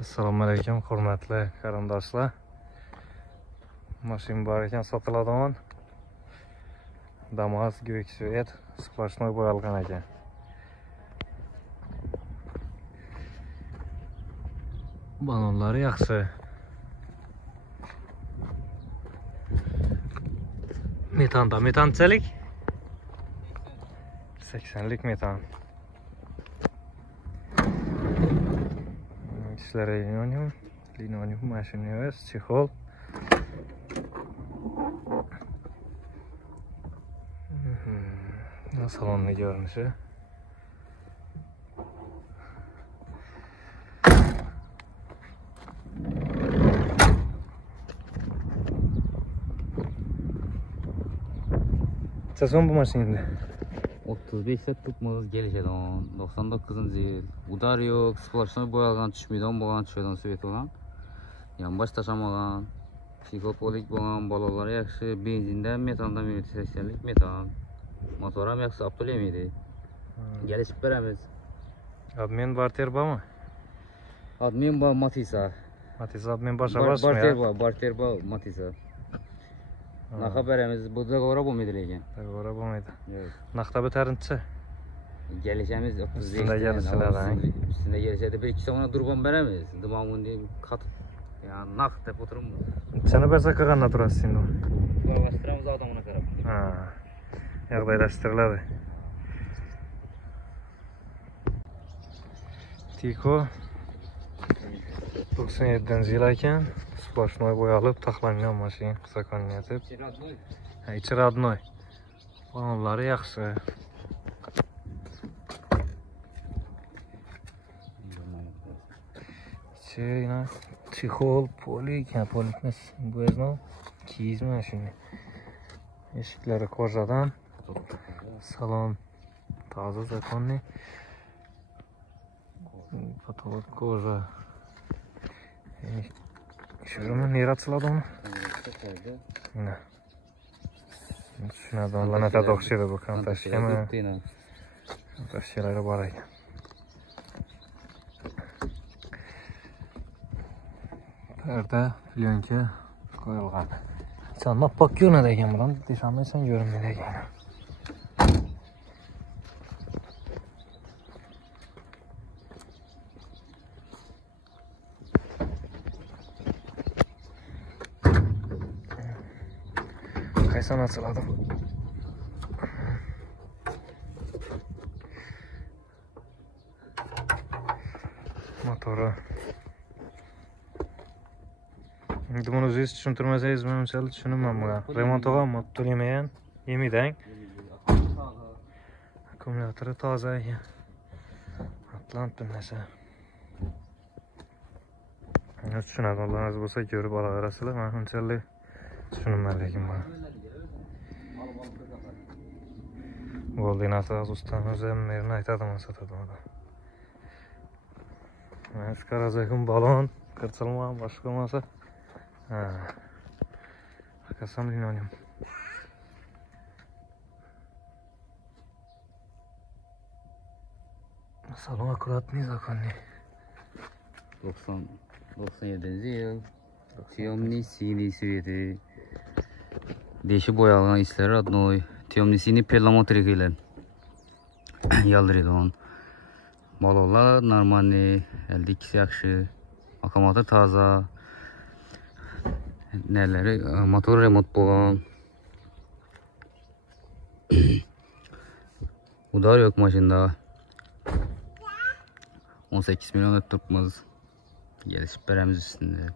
Assalomu alaykum, hurmatli qarindoshlar. Mashina bor ekan, sotiladigan. Damas Grek-Svet splashnoy bo'yalgan ekan. Balonlari yaxshi. Metanchalik 80lik metan. İşlere linoleum mashina, chexol. Salonning görünüşü. Sezon bu maşinada 35 set tutmamız gelişedi 99 yıl. Udar yok, splashnoy boyalgan tushmaydigan bo'lgan tushadigan svet olan. Yonbosh tashlamagan, psixopolik bo'lgan, balollari yaxshi, benzindan, metandan 80lik metan. Motor ham yaxshi, aptolemaydi. Gelishib beramiz. Admin barter bormi? Admin bor Matisa. Matisa admin boshqa boshmi? Barter bor Matisa. Naqa beramiz, bu do'g'ri bo'lmaydi lekin. To'g'ri bo'lmaydi. Naqda bitarinchi. Gelişemiz 35. Üstünde gelişler ha. Üstünde gelişedi. Bir iki zamana durban beremiz. Dımağın diye kat. Yani naqd deb oturumuz. Seni bersa qilganna turasiz endi. Bastıramiz adamına qarab. Ha. Yog'daylashtiriladi. Tiko 97-yil ekan. Splashnoy bo'yalib, taxlangan mashina, zakoniyatib. İçi radnoy. Balonlari yaxshi. Yine chexol, polik, polikmas, bu yazma, kiyizma şimdi. Eshiklari ko'rsadan. Salon toza, zakonli. Потолок кожа. Şurada ne açıldı onu? Ne? Şuna da lanete dokşuydu bu kan taşıyama. Taşıyları var ekan. Perde plyonka qo'yilgan. Sanma pak ko'rinadi ekan budan. Deshammaysan ko'rinmaydi ekan. Qaysan açıladi? Motoru. Endi buni o'zingiz tushuntirmasangiz men misol tushunmayman buni. Remontiga to'lamagan, yemidang. Akkumulyatori toza ekan. Atlant tunasa. Endi tushunadiganlarimiz bo'lsa ko'rib olaverasizlar. Men unchalik tushunmayman lekin buni. Koordinatlar ustan o'zi merini aytadiman, sotadiman. Mana shu qarazakun balon, qirchilmagan boshqa bo'lmasa. Ha. Qasam linoleum. Salon akkuratный, законный. 97 yıl. Темный синий sveti. Değişik boyalgan isleri adnoy. Темный синий перламутр ekilen. Yaldırıydı on. Balonlar normalni. Elde ikisi yaxşı. Akamatı taza. Neleri? Motor remont bo'lgan. Udar yok maşında. 18 milyon turpmuz. Gelişip beremiz üstünde.